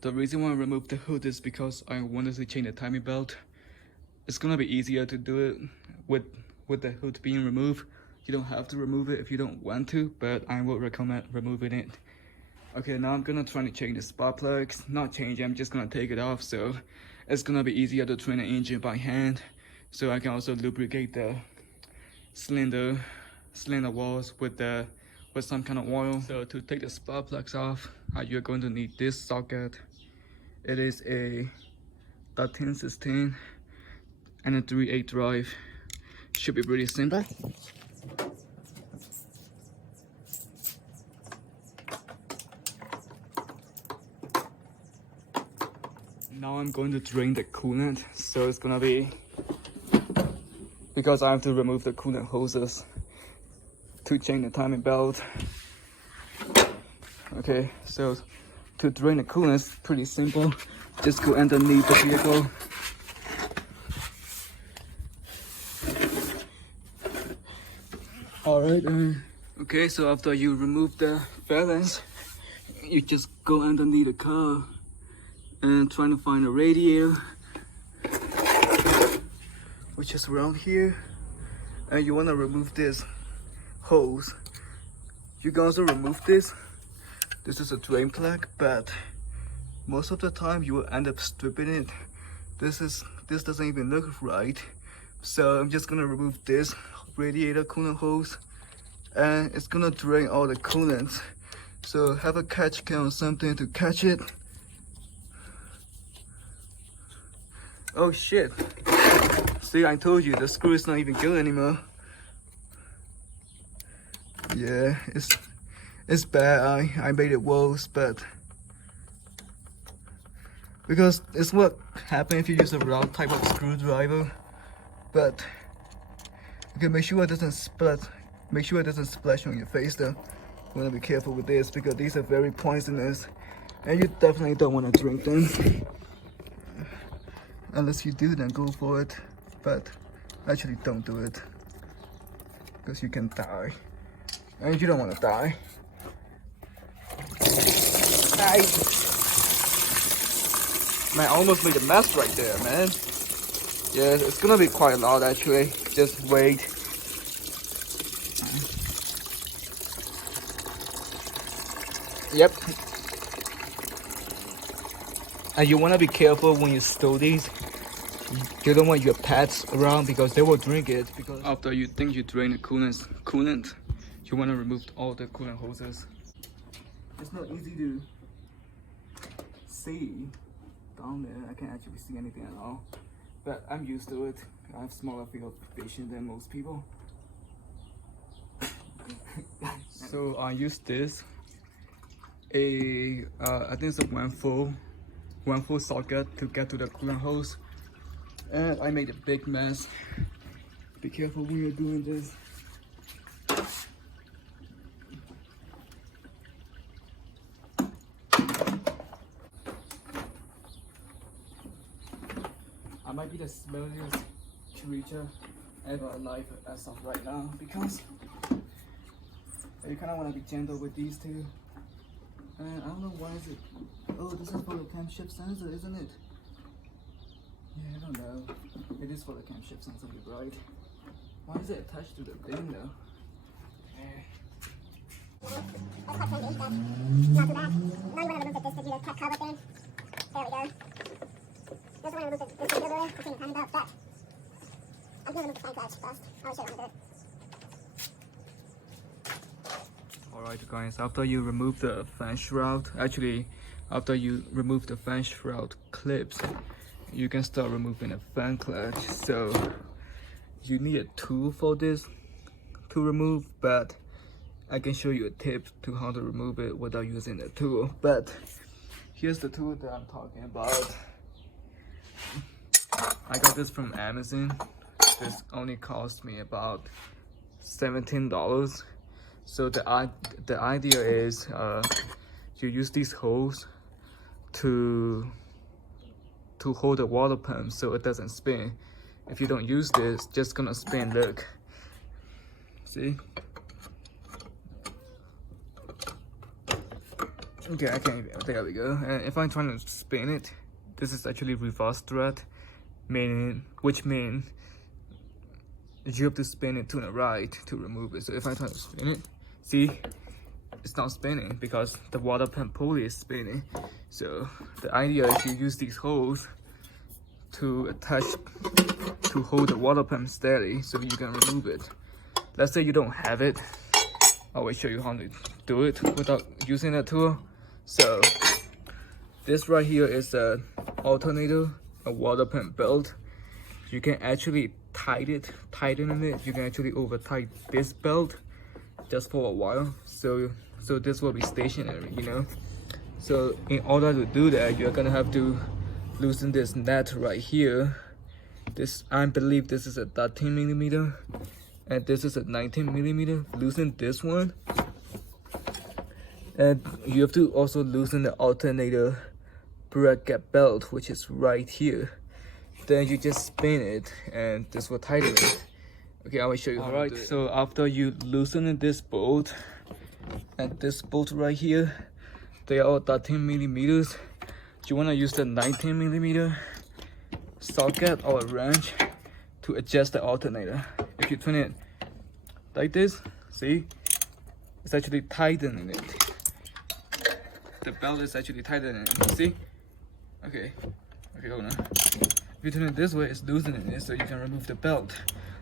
The reason why I removed the hood is because I wanted to change the timing belt. It's gonna be easier to do it with the hood being removed. You don't have to remove it if you don't want to, but I would recommend removing it. Okay, now I'm gonna try to change the spark plugs. Not change it, I'm just gonna take it off, so it's gonna be easier to train the engine by hand. So I can also lubricate the cylinder walls with some kind of oil. So to take the spark plugs off, you're going to need this socket. It is a 1316 and a 3/8 drive. Should be pretty simple. Now I'm going to drain the coolant, so it's gonna be, because I have to remove the coolant hoses to change the timing belt. Okay, so to drain the coolant is pretty simple. Just go underneath the vehicle. Alright, okay, so after you remove the valance, you just go underneath the car and trying to find a radiator, which is around here, and you want to remove this hose. You can also remove this. This is a drain plug, but most of the time you will end up stripping it. This doesn't even look right, so I'm just gonna remove this radiator coolant hose, and it's gonna drain all the coolant. So have a catch can or something to catch it. Oh shit. See, I told you, the screw is not even good anymore. Yeah, it's bad. I made it worse, but because it's what happens if you use a wrong type of screwdriver. But okay, make sure it doesn't splat. Make sure it doesn't splash on your face though. You wanna be careful with this because these are very poisonous, and you definitely don't want to drink them. Unless you do, then go for it. But actually don't do it, because you can die, and you don't want to die. Man, I almost made a mess right there, man. Yeah, it's gonna be quite loud actually. Just wait. Yep. And you want to be careful when you store these. You don't want your pets around because they will drink it. Because after you think you drain the coolant, you want to remove all the coolant hoses. It's not easy to see down there. I can't actually see anything at all, but I'm used to it. I have smaller field of vision than most people. So I use this. I think it's a one full socket to get to the coolant hose, and I made a big mess. Be careful when you're doing this. I might be the smelliest creature ever alive as of right now, because you kind of want to be gentle with these two. And I don't know why is it. Oh, this is for the camshaft sensor, isn't it? Yeah, I don't know. It is for the camshaft sensor, you're right. Why is it attached to the thing though? That's quite handy, but not too bad. Now you want to remove this to do the cut cover thing. There we go. Just want to remove this considerably to clean the timing belt, but I'm going to remove the fan clutch first. I'll show you what I'm going to do. Alright guys, after you remove the fan shroud, after you remove the fan shroud clips, you can start removing the fan clutch. So you need a tool for this to remove, but I can show you a tip to how to remove it without using the tool. But here's the tool that I'm talking about. I got this from Amazon. This only cost me about $17. So the idea is you use these holes to hold the water pump so it doesn't spin. If you don't use this, it's just gonna spin. Look, see? Okay, I can. There we go. And if I'm trying to spin it, this is actually reverse thread, which means you have to spin it to the right to remove it. So if I try to spin it, see, it's not spinning because the water pump pulley is spinning. So the idea is you use these holes to attach to hold the water pump steady so you can remove it. Let's say you don't have it. I will show you how to do it without using that tool. So this right here is a alternator, a water pump belt. You can actually tighten it. You can actually over tighten this belt just for a while. So this will be stationary, you know. So in order to do that, you're gonna have to loosen this nut right here. This, I believe this is a 13 millimeter, and this is a 19 millimeter. Loosen this one, and you have to also loosen the alternator bracket belt, which is right here. Then you just spin it, and this will tighten it. Okay, I will show you how to do it. So after you loosen this bolt and this bolt right here, they are all 13 millimeters. You want to use the 19 millimeter socket or wrench to adjust the alternator. If you turn it like this, see, it's actually tightening it. The belt is actually tightening it. See? Okay, hold on. If you turn it this way, it's loosening it, so you can remove the belt.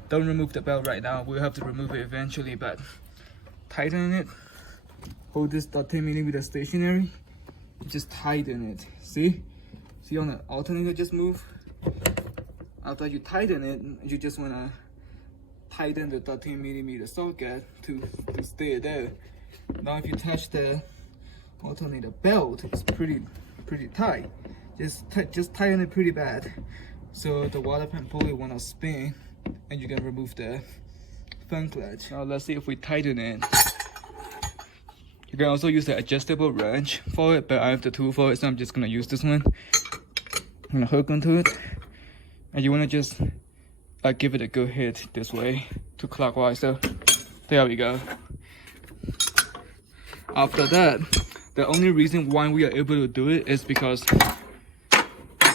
Don't remove the belt right now. We'll have to remove it eventually, but tighten it. Hold this 13 millimeter stationary. Just tighten it. See on the alternator just move. After you tighten it, you just wanna tighten the 13 millimeter socket to stay there. Now if you touch the alternator belt, it's pretty tight. Just tighten it pretty bad, so the water pump pulley will not spin, and you can remove the fan clutch. Now let's see if we tighten it. You can also use the adjustable wrench for it, but I have the tool for it, so I'm just gonna use this one. I'm gonna hook onto it, and you wanna just give it a good hit this way to clockwise. So there we go. After that, the only reason why we are able to do it is because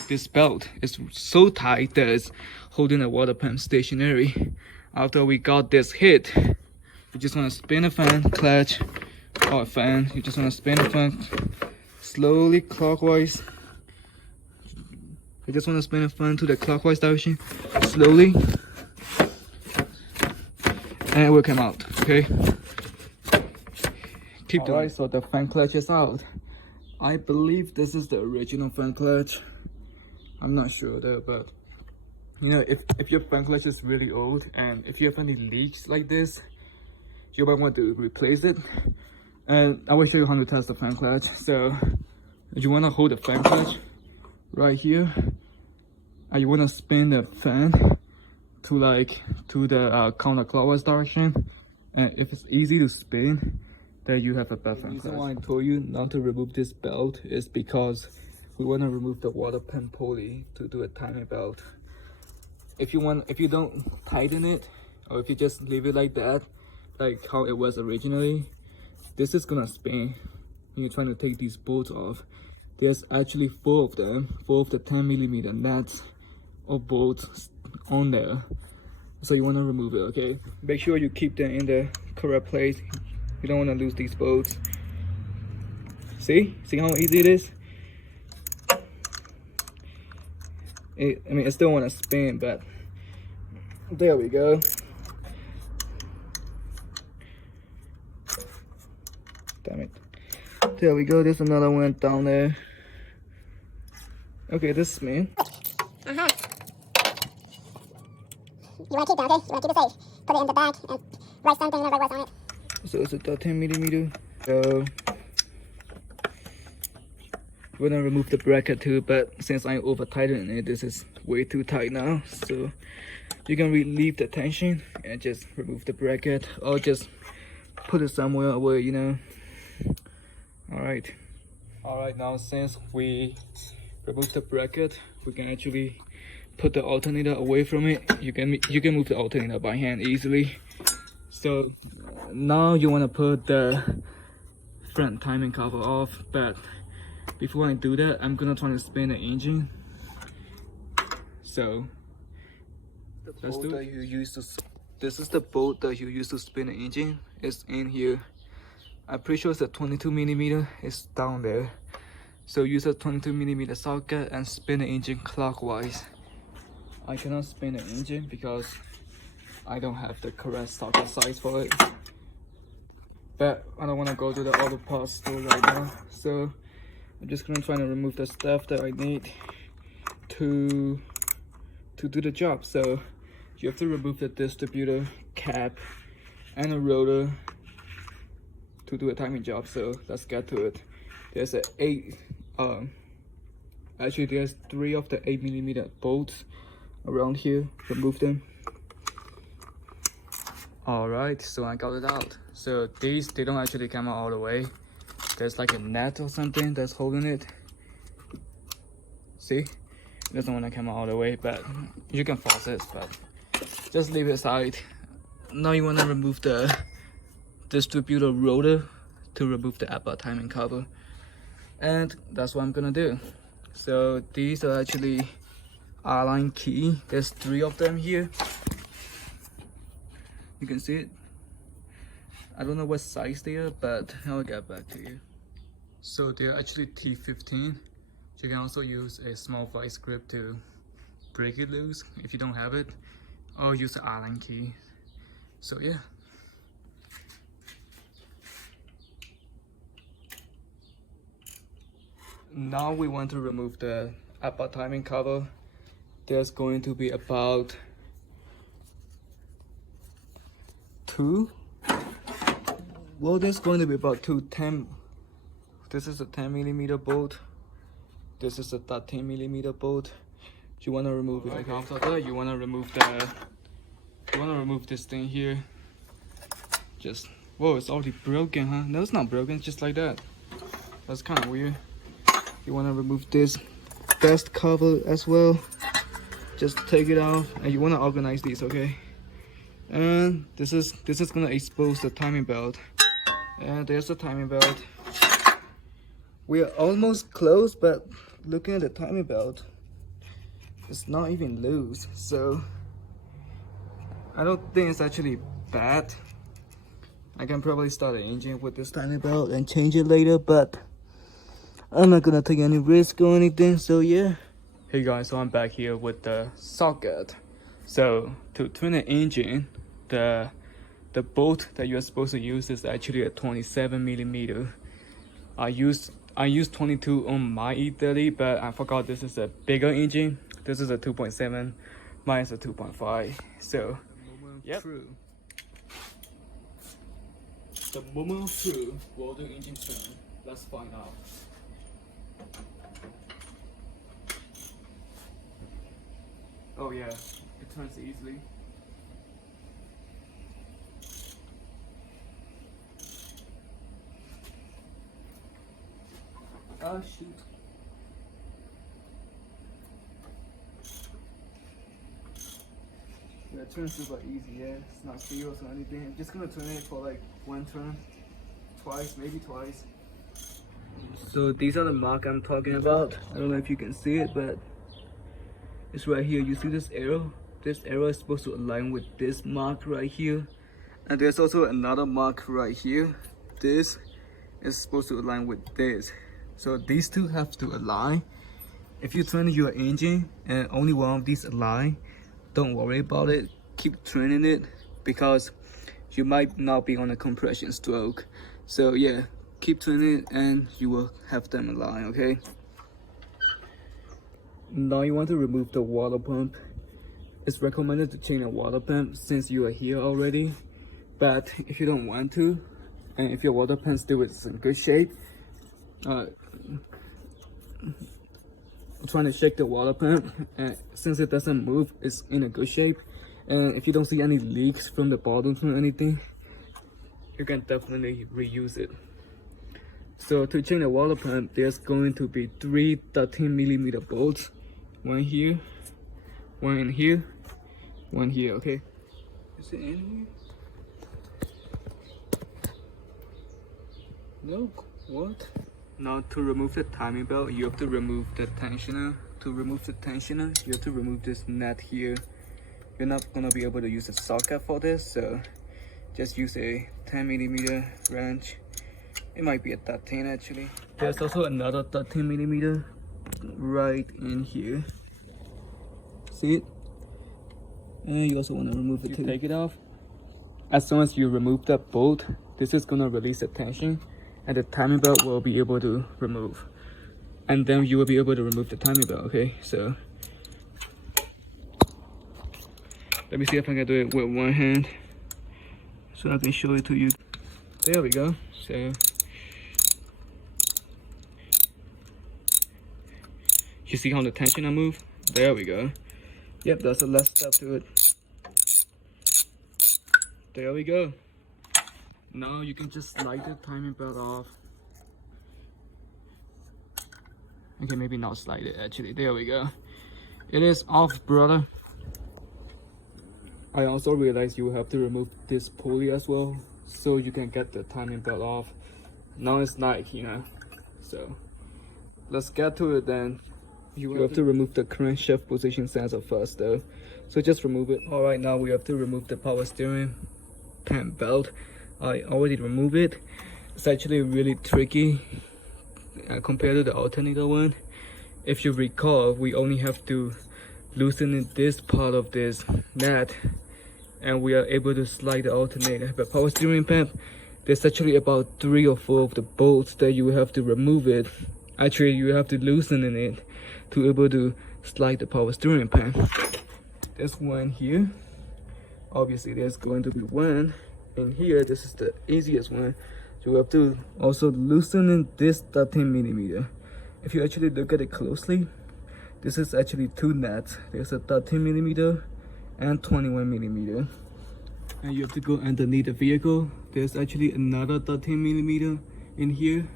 this belt is so tight that it's holding the water pump stationary. After we got this hit, you just want to spin a fan clutch or a fan. You just want to spin a fan slowly clockwise. You just want to spin a fan to the clockwise direction slowly, and it will come out. Okay. Keep doing. Alright, so the fan clutch is out. I believe this is the original fan clutch. I'm not sure though, but you know, if your fan clutch is really old and if you have any leaks like this, you might want to replace it. And I will show you how to test the fan clutch. So you want to hold the fan clutch right here, and you want to spin the fan to the counterclockwise direction. And if it's easy to spin, then you have a bad fan clutch. The reason why I told you not to remove this belt is because we want to remove the water pump pulley to do a timing belt. If you don't tighten it, or if you just leave it like that, like how it was originally, this is gonna spin. When you're trying to take these bolts off, there's actually 4 of them, 4 of the 10 millimeter nuts or bolts on there. So you want to remove it, okay? Make sure you keep them in the correct place. You don't want to lose these bolts. See how easy it is? I mean, I still want to spin, but there we go. Damn it. There we go. There's another one down there. Okay, this is me. Uh-huh. You want to keep that, okay? You want to keep it safe. Put it in the bag and write something and write what's on it. So it's a 13 millimeter. So we're gonna remove the bracket too, but since I over tightened it, this is way too tight now. So you can relieve the tension and just remove the bracket, or just put it somewhere where you know. Alright, now since we removed the bracket, we can actually put the alternator away from it. You can move the alternator by hand easily. So now you want to put the front timing cover off, but before I do that, I'm gonna try to spin the engine. So let's do it. This is the bolt that you use to spin the engine. It's in here. I'm pretty sure it's a 22mm. It's down there. So use a 22mm socket and spin the engine clockwise. I cannot spin the engine because I don't have the correct socket size for it. But I don't want to go to the auto parts store right now. So I'm just gonna try to remove the stuff that I need to do the job. So you have to remove the distributor cap and a rotor to do a timing job. So let's get to it. There's actually there's 3 of the 8mm bolts around here. Remove them. Alright, so I got it out. So these, they don't actually come out all the way. There's like a net or something that's holding it. See? It doesn't want to come out all the way, but you can force it, but just leave it aside. Now you want to remove the distributor rotor to remove the upper timing cover. And that's what I'm gonna do. So these are actually Allen key. There's 3 of them here. You can see it. I don't know what size they are, but I'll get back to you. So they're actually T15. You can also use a small vice grip to break it loose if you don't have it, or use the Allen key. So yeah. Now we want to remove the upper timing cover. There's going to be about 2. Well, there's going to be about 2 10. This is a 10mm bolt. This is a 13mm bolt. You want to remove it. Okay. After that, you want to remove this thing here. Just, whoa, it's already broken, huh? No, it's not broken. It's just like that. That's kind of weird. You want to remove this dust cover as well. Just take it off, and you want to organize these, okay? And this is gonna expose the timing belt. And there's the timing belt. We are almost close, but looking at the timing belt, it's not even loose. So I don't think it's actually bad. I can probably start the engine with this timing belt and change it later, but I'm not gonna take any risk or anything, so yeah. Hey guys, so I'm back here with the socket. So to turn the engine, the bolt that you're supposed to use is actually a 27mm. I used 22 on my E30, but I forgot this is a bigger engine. This is a 2.7, mine is a 2.5. So yep. The moment of truth, will the engine turn? Let's find out. Oh yeah, it turns easily. Oh shoot. Yeah, it turns super easy, yeah. It's not serious or anything. I'm just gonna turn it for like 1 turn. Twice, maybe twice. So these are the mark I'm talking about. I don't know if you can see it, but it's right here. You see this arrow? This arrow is supposed to align with this mark right here. And there's also another mark right here. This is supposed to align with this. So these two have to align. If you turn your engine and only one of these align, don't worry about it. Keep turning it because you might not be on a compression stroke. So yeah, keep turning it and you will have them align, okay? Now you want to remove the water pump. It's recommended to change the water pump since you are here already. But if you don't want to, and if your water pump still is in good shape, trying to shake the water pump, and since it doesn't move, it's in a good shape. And if you don't see any leaks from the bottom or anything, you can definitely reuse it. So to change the water pump, there's going to be 3 13mm bolts. One here, one in here, one here, okay? Is it in here? No, what? Now to remove the timing belt, you have to remove the tensioner. To remove the tensioner, you have to remove this nut here. You're not gonna be able to use a socket for this, so just use a 10mm wrench. It might be a 13 actually. There's also another 13mm right in here. See it? And you also want to remove it too. Take it off. As soon as you remove that bolt, this is gonna release the tension, and the timing belt will be able to remove. And then you will be able to remove the timing belt. Okay, so let me see if I can do it with one hand, so I can show it to you. There we go. So you see how the tensioner move? There we go. Yep, that's the last step to it. There we go. Now you can just slide the timing belt off. Okay, maybe not slide it actually. There we go. It is off, brother. I also realized you have to remove this pulley as well, so you can get the timing belt off. Now it's like, you know. So let's get to it then. You have to remove the crankshaft position sensor first though. So just remove it. Alright, now we have to remove the power steering pan belt. I already removed it. It's actually really tricky compared to the alternator one. If you recall, we only have to loosen this part of this nut and we are able to slide the alternator. But power steering pan, there's actually about 3 or 4 of the bolts that you have to remove it. Actually, you have to loosen it to be able to slide the power steering pan. There's one here. Obviously, there's going to be one in here. This is the easiest one. So you have to also loosen in this 13mm. If you actually look at it closely, this is actually 2 nuts. There's a 13mm and 21mm. And you have to go underneath the vehicle. There's actually another 13mm in here.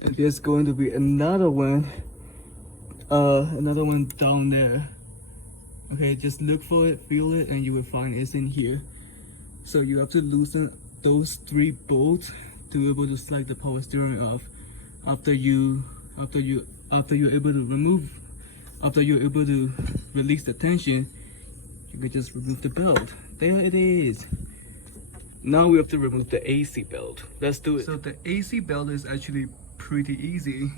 And there's going to be another one down there. Okay, just look for it, feel it, and you will find it's in here. So you have to loosen those 3 bolts to be able to slide the power steering off. After you're able to release the tension, you can just remove the belt. There it is. Now we have to remove the AC belt. Let's do it. So the AC belt is actually pretty easy.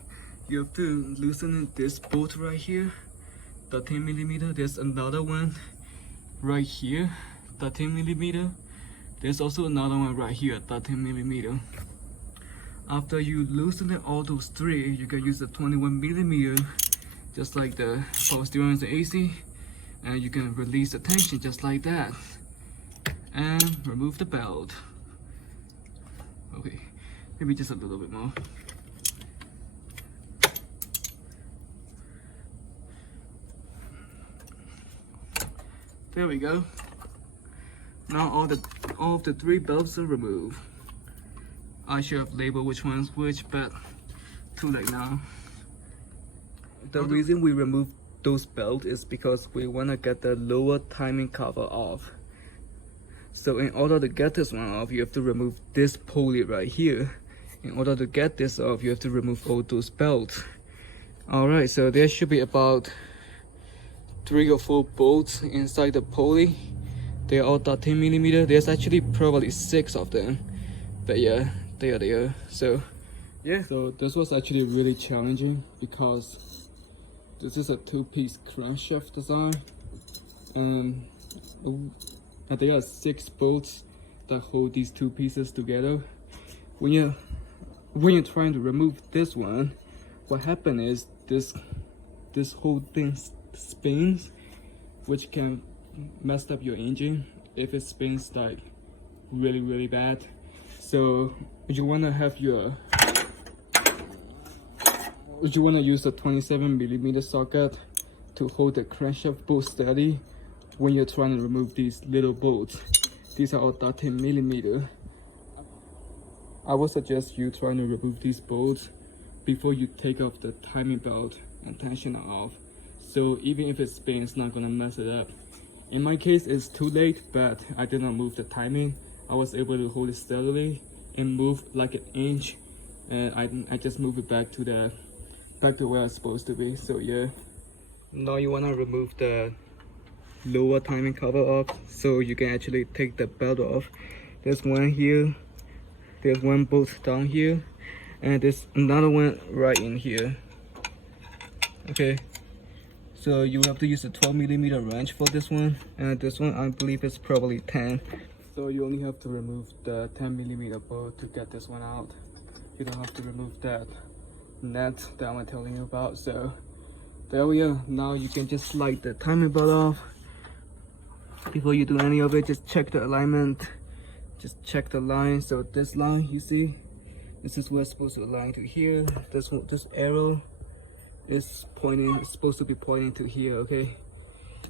You have to loosen this bolt right here, 13mm. There's another one right here, 13mm. There's also another one right here, 13mm. After you loosen it, all those 3, you can use the 21mm, just like the power steering and the AC, and you can release the tension just like that, and remove the belt. Okay, maybe just a little bit more. There we go. Now all of the 3 belts are removed. I should have labeled which one's which, but too late now. The reason we removed those belts is because we want to get the lower timing cover off. So in order to get this one off, you have to remove this pulley right here. In order to get this off, you have to remove all those belts. Alright, so there should be about 3 or 4 bolts inside the pulley. They're all 13mm. There's actually probably 6 of them. But yeah, there they are. So yeah, so this was actually really challenging because this is a 2-piece crankshaft design. And there are 6 bolts that hold these 2 pieces together. When you're trying to remove this one, what happens is this whole thing spins, which can mess up your engine if it spins like really bad. So you want to use a 27mm socket to hold the crankshaft bolt steady when you're trying to remove these little bolts. These are all 13mm. I would suggest you trying to remove these bolts before you take off the timing belt and tensioner off. So even if it spins, it's not gonna mess it up. In my case, it's too late, but I did not move the timing. I was able to hold it steadily and move like an inch and I just move it back to where it's supposed to be. So yeah, now you wanna remove the lower timing cover off so you can actually take the belt off. There's one here, there's one bolt down here, and there's another one right in here. Okay, so you have to use a 12mm wrench for this one, and this one I believe is probably 10. So you only have to remove the 10mm bolt to get this one out. You don't have to remove that net that I'm telling you about. So there we are. Now you can just slide the timing belt off. Before you do any of it, just check the alignment. Just check the line. So this line, you see, this is where it's supposed to align to here. This arrow is pointing, it's supposed to be pointing to here, okay?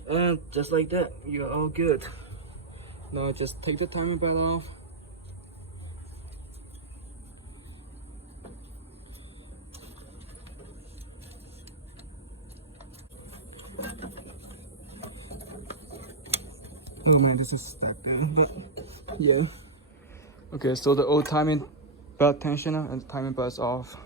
And just like that, you're all good. Now just take the timing belt off. Oh man, this is stuck there, but yeah. Okay, so the old timing belt tensioner and the timing belt is off.